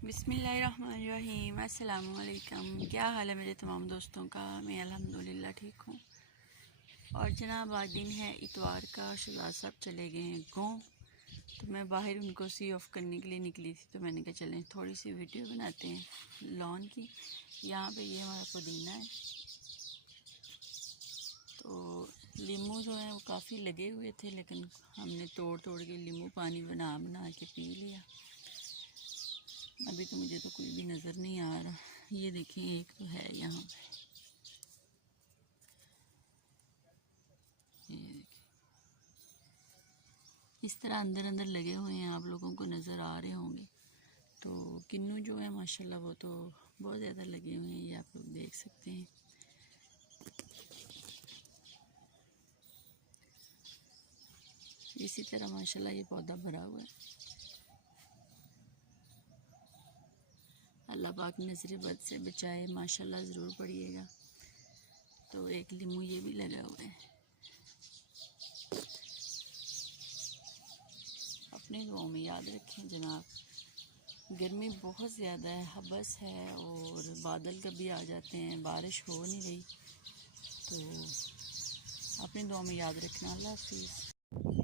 बिस्मिल्लाहिर्रहमानिर्रहीम। अस्सलाम वालेकुम। क्या हाल है मेरे तमाम दोस्तों का? मैं अल्हम्दुलिल्लाह ठीक हूँ। और जनाब आज दिन है इतवार का। शहजाद साहब चले गए हैं गाँव, तो मैं बाहर उनको सी ऑफ करने के लिए निकली थी। तो मैंने कहा चलें थोड़ी सी वीडियो बनाते हैं लॉन की। यहाँ पे ये हमारा पुदीना है। तो लीमू जो है वो काफ़ी लगे हुए थे, लेकिन हमने तोड़ तोड़ के लीमू पानी बना बना के पी लिया। अभी तो मुझे तो कोई भी नज़र नहीं आ रहा। ये देखें एक तो है यहाँ पे, ये देखें इस तरह अंदर अंदर लगे हुए हैं, आप लोगों को नज़र आ रहे होंगे। तो किन्नू जो है माशाल्लाह वो तो बहुत ज़्यादा लगे हुए हैं, ये आप लोग देख सकते हैं। इसी तरह माशाल्लाह ये पौधा भरा हुआ है। अल्लाह पाक नज़र बद से बचाए, माशाल्लाह ज़रूर पढ़िएगा। तो एक लीमू ये भी लगा हुआ है। अपनी दुआओं में याद रखें जनाब। गर्मी बहुत ज़्यादा है, हबस है, और बादल कभी आ जाते हैं, बारिश हो नहीं रही। तो अपनी दुआओं में याद रखना। अल्लाह हाफिज़।